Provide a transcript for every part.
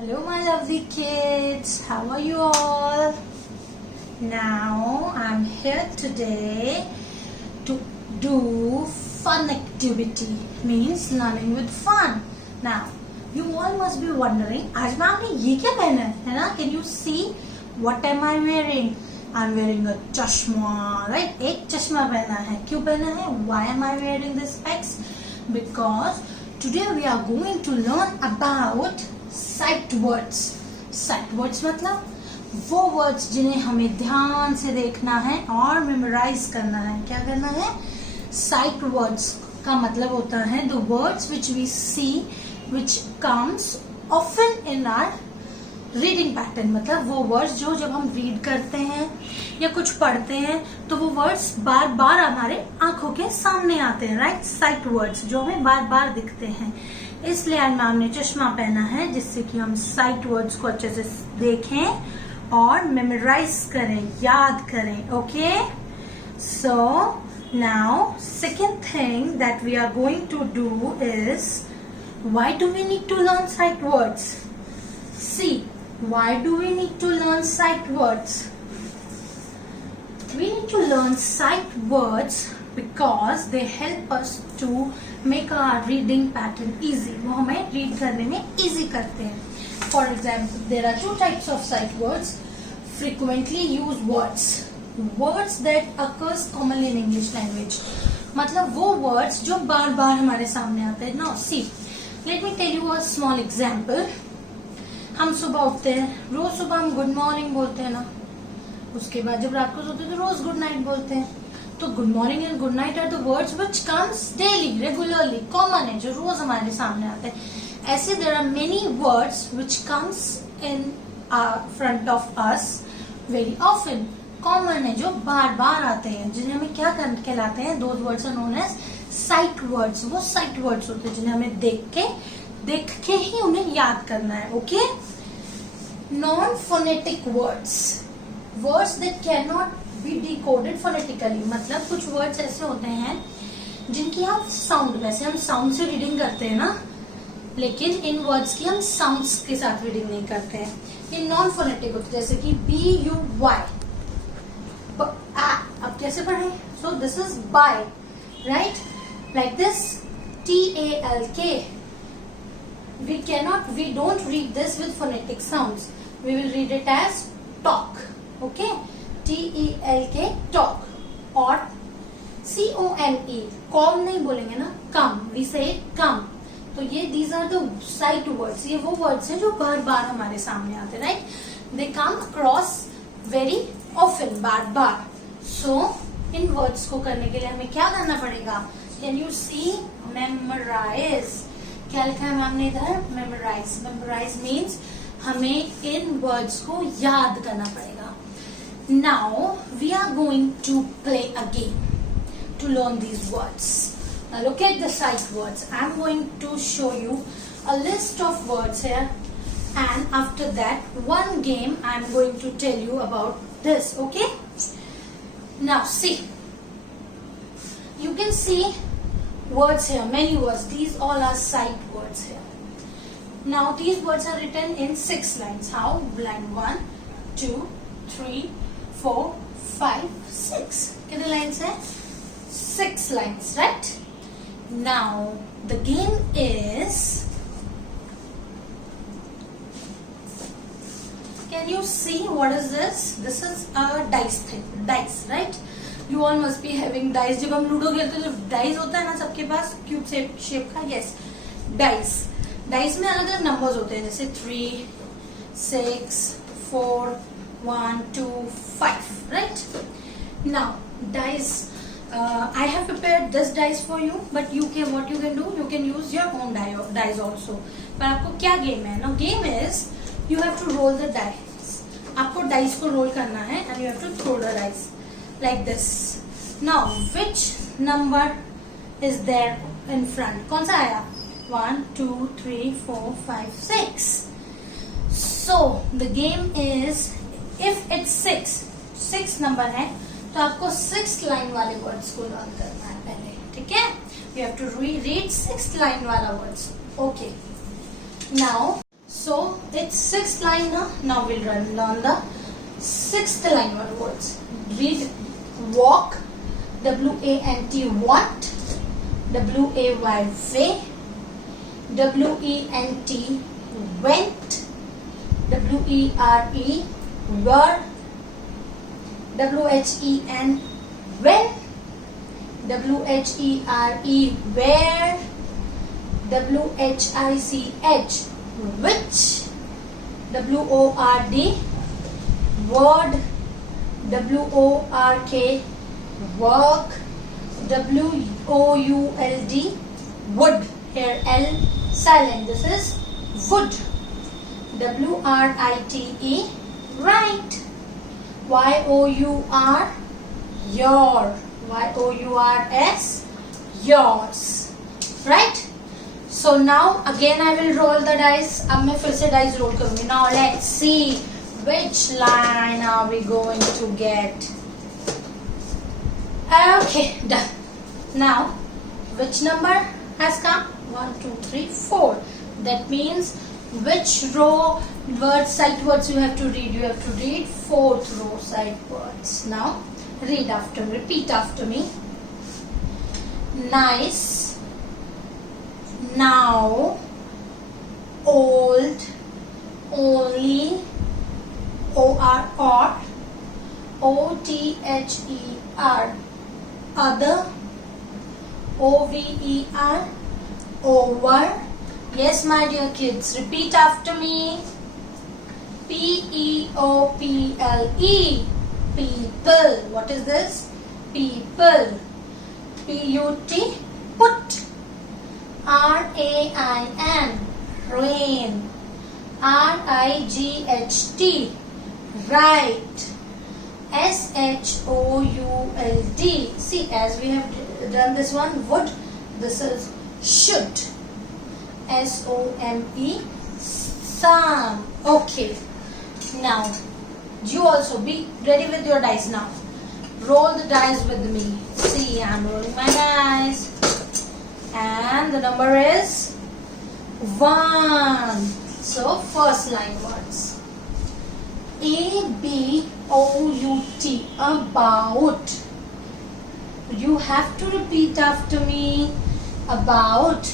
Hello, my lovely kids. How are you all? Now, I'm here today to do fun activity, means learning with fun. Now, you all must be wondering, आज ma'am ने ये क्या पहना है ना? Can you see what am I wearing? I'm wearing a चश्मा, right? एक चश्मा पहना है. क्यों पहना है? Why am I wearing this specs? Because today we are going to learn about sight words. Sight words मतलब वो वर्ड्स जिन्हें हमें ध्यान से देखना है और मेमोराइज करना है. क्या करना है? साइट वर्ड्स का मतलब होता है the words which we see which comes often in our reading pattern. मतलब वो वर्ड्स जो जब हम रीड करते हैं या कुछ पढ़ते हैं तो वो वर्ड्स बार बार हमारे आंखों के सामने आते हैं. राइट? साइट वर्ड्स जो हमें बार बार दिखते हैं. इसलिए आज मैम ने चश्मा पहना है जिससे कि हम साइट वर्ड्स को अच्छे से देखें और मेमोराइज करें, याद करें. Okay, so now second thing that we are going to do is why do we need to learn sight words? See, why do we need to learn sight words? We need to learn sight words because they help us to make our reading pattern easy. वो हमें read करने में easy करते हैं. For example, there are two types of sight words. Frequently used words. Words that occurs commonly in English language. मतलब वो words जो बार बार हमारे सामने आते हैं. Now see, let me tell you a small example. हम सुबह उठते हैं, रोज सुबह हम गुड मॉर्निंग बोलते हैं ना. उसके बाद जब रात को सोते हैं तो रोज गुड नाइट बोलते हैं. तो good morning and good night are the words which comes daily, regularly, common है, जो रोज हमारे सामने आते हैं. ऐसे there are many words which comes in front of us very often. Common है, जो बार बार आते हैं, जिन्हें हमें क्या कहलाते हैं? Those words are known as sight words. वो साइट वर्ड्स होते हैं जिन्हें हमें देख के ही उन्हें याद करना है. Okay, non phonetic words, words that can not be decoded phonetically. मतलब कुछ वर्ड्स ऐसे होते हैं जिनकी हम साउंड, वैसे हम साउंड से रीडिंग करते हैं ना, लेकिन इन वर्ड्स की हम साउंड्स के साथ रीडिंग नहीं करते हैं. ये नॉन फोनेटिक होते हैं, जैसे कि BUY. अब कैसे पढ़ें? So this is by, right? Like this TALK. We don't read this with phonetic sounds. We will read it as talk. Okay, TELK, talk. और COME, कॉम नहीं बोलेंगे ना, कम. We say come. तो ये these are the sight words. ये वो words हैं जो बार बार हमारे सामने आते हैं. Right? They come across very often, bar bar. So in words को करने के लिए हमें क्या करना पड़ेगा? Can you see? Memorize. क्या लिखा है मैम ने इधर? Memorize. Memorize means हमें इन वर्ड्स को याद करना पड़ेगा. Now we are going to play a game to learn these words. Now look at the sight words. I'm going to show you a list of words here, and after that one game I'm going to tell you about this. Okay? Now see, you can see words here, many words. These all are sight words here. Now these words are written in 6 lines. How? Line 1, 2, 3, 4, 5, 6. कितने lines है? 6 lines, right? Now the game is, can you see what is this? This is a dice thing. Dice, right? You all must be having dice. जब हम ludo खेलते हैं तो dice होता है ना सबके पास, क्यूब शेप का. Yes, dice. डाइस में अलग अलग नंबर्स होते हैं, जैसे 3, 6, 4, 1, 2, 5. Right? Now dice, I have prepared this dice for you, but what you can do, you can use your own dice also. पर आपको क्या गेम है? Now game is you have to roll the dice. आपको dice को role करना है and you have to throw the dice like this. Now which number is there in front? कौन सा आया? 1, 2, 3, 4, 5, 6. So the game is, if it's 6 number है तो आपको 6 लाइन वाले वर्ड्स को लर्न करना है पहले. ठीक है? You have to read 6 line वाला words. Okay. Now So it's sixth line now. Now we'll learn the sixth line words. Read walk, W-A-N-T, want, W-A-Y, way, W-E-N-T, went, W-E-R-E, were, W-H-E-N, when, W-H-E-R-E, where, W-H-I-C-H, which, W-O-R-D, word, W-O-R-K, work, W-O-U-L-D, wood. Here L silent. This is wood. W-R-I-T-E, right. Y-O-U-R, your. Y-O-U-R-S, yours. Right? So now again I will roll the dice. अब मैं फिर से dice roll करूँगी. Now let's see which line are we going to get. Okay, done. Now which number has come? 1, 2, 3, 4. That means which row words, sight words you have to read? You have to read fourth row sight words. Now read after me. Repeat after me. Nice, now, old, only, O-R, or, O-T-H-E-R, other, O-V-E-R, over. Yes, my dear kids, repeat after me. P-E-O-P-L-E, people. What is this? People. P-U-T, put. R-A-I-N, rain. R-I-G-H-T, write. S-H-O-U-L-D. See, as we have done this one, would. This is should. S-O-M-E, some. Okay. Now, you also be ready with your dice now. Roll the dice with me. See, I'm rolling my dice. And the number is 1. So, first line words. A-B-O-U-T, about. You have to repeat after me. About.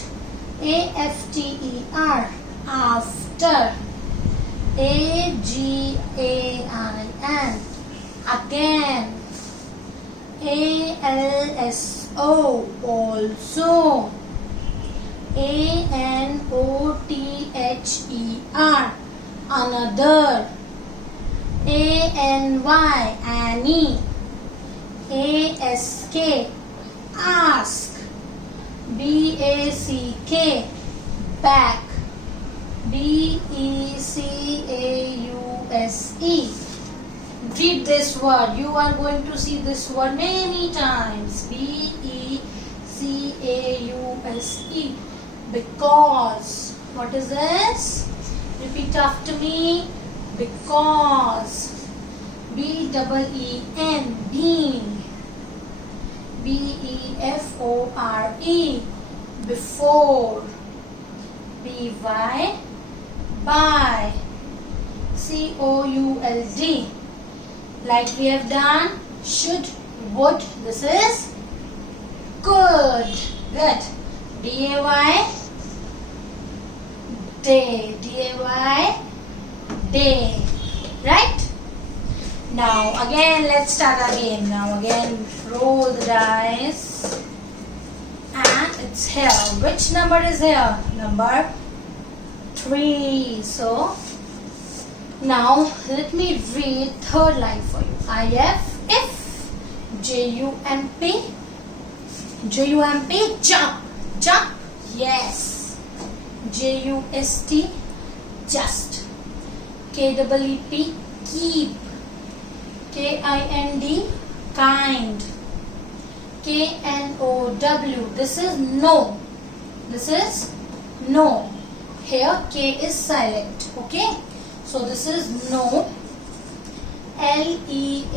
A-F-T-E-R, after. A-G-A-I-N, again. A-L-S-O, also. A-N-O-T-H-E-R, another. A-N-Y, Annie. A-S-K, ask. B-A-C-K, back. B-E-C-A-U-S-E. Read this word. You are going to see this word many times. B-E-C-A-U-S-E. Because. What is this? Repeat after me. Because. B-E-E-N, being. B-E-F-O-R-E, before. B-Y, by. C-O-U-L-D, like we have done, should, would. This is good. Good. D-A-Y, day. D-A-Y, day. Right? Now again, let's start again. Now again, roll the dice. And it's here. Which number is here? Number 3. So, now let me read third line for you. I-F, if. J-U-M-P. J-U-M-P, jump. Jump. Yes. J-U-S-T, just. K-E-E-P, keep. K-I-N-D, kind. K-N-O-W, this is no. This is no. Here K is silent. Okay. So this is no. L-E-A-R-N,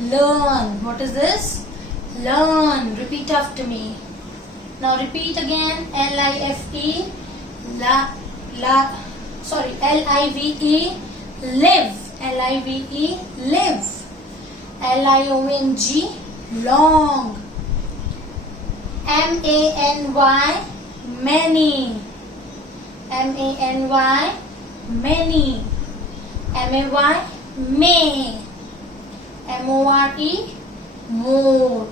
learn. What is this? Learn. Repeat after me. Now repeat again. L-I-F-E, sorry, L-I-V-E, live, L-I-V-E, live, L-I-O-N-G, long, M-A-N-Y, many, M-A-N-Y, many, M-A-Y, may, M-O-R-E, more,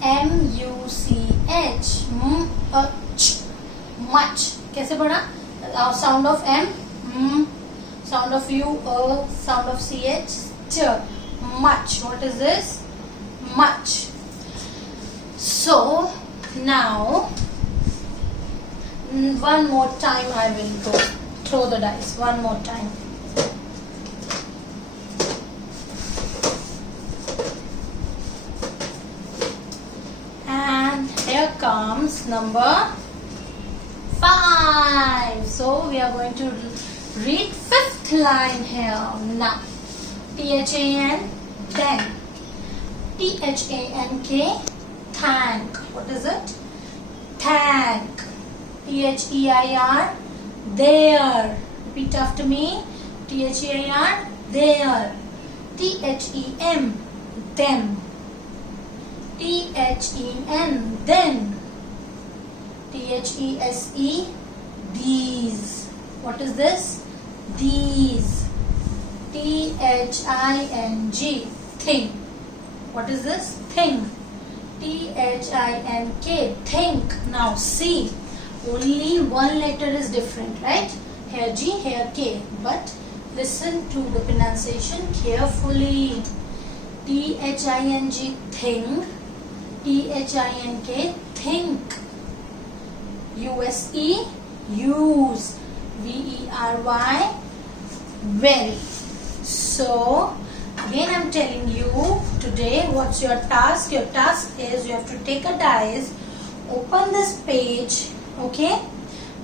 M-U-C-H, much. कैसे पढ़ा? Sound of M, sound of U, sound of CH, ch, much. What is this? Much. So now one more time I will go throw the dice. One more time. And here comes number 5. So we are going to read 5th line here now. T-H-A-N, then. T-H-A-N-K, thank. What is it? Thank. T-H-E-I-R, there. Repeat after me. T-H-E-I-R, there. T-H-E-M, them. T-H-E-N, then. T-H-E-S-E, these. What is this? These. T-H-I-N-G, thing. What is this? Thing. T-H-I-N-K, think. Now see, only one letter is different, right? Here G, here K. But listen to the pronunciation carefully. T-H-I-N-G, thing. T-H-I-N-K, think. U-S-E, use. V-E-R-Y, very. So again I'm telling you today what's your task. Your task is you have to take a dice, open this page, okay,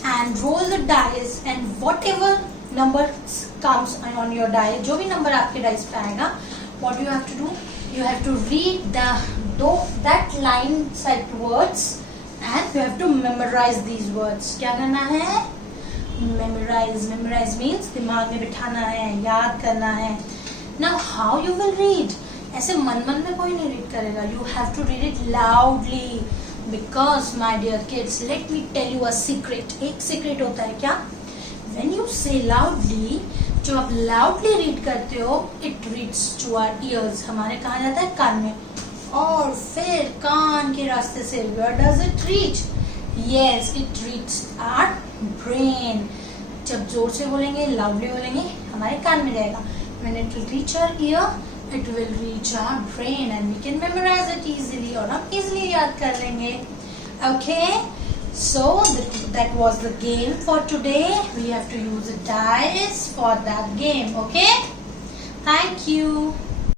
and roll the dice, and whatever number comes on your dice, जो भी number आपके dice पे आएगा, what you have to do, you have to read that line set words and you have to memorize these words. क्या करना है? Memorize means दिमाग में बिठाना है, याद करना है. Now how you will read? ऐसे मन में कोई नहीं read करेगा. You have to read it loudly because my dear kids, let me tell you a secret. एक secret होता है क्या? When you say loudly, जो आप loudly read करते हो, it reaches to our ears. हमारे कहाँ जाता है? कान में. और फिर कान के रास्ते से where does it reach? Yes, it reaches our brain. जब जोर से बोलेंगे, loudly बोलेंगे, हमारे कान में जाएगा. When it will reach our ear, it will reach our brain and we can memorize it easily और हम easily याद कर लेंगे. Okay, so that was the game for today. We have to use a dice for that game. Okay, thank you.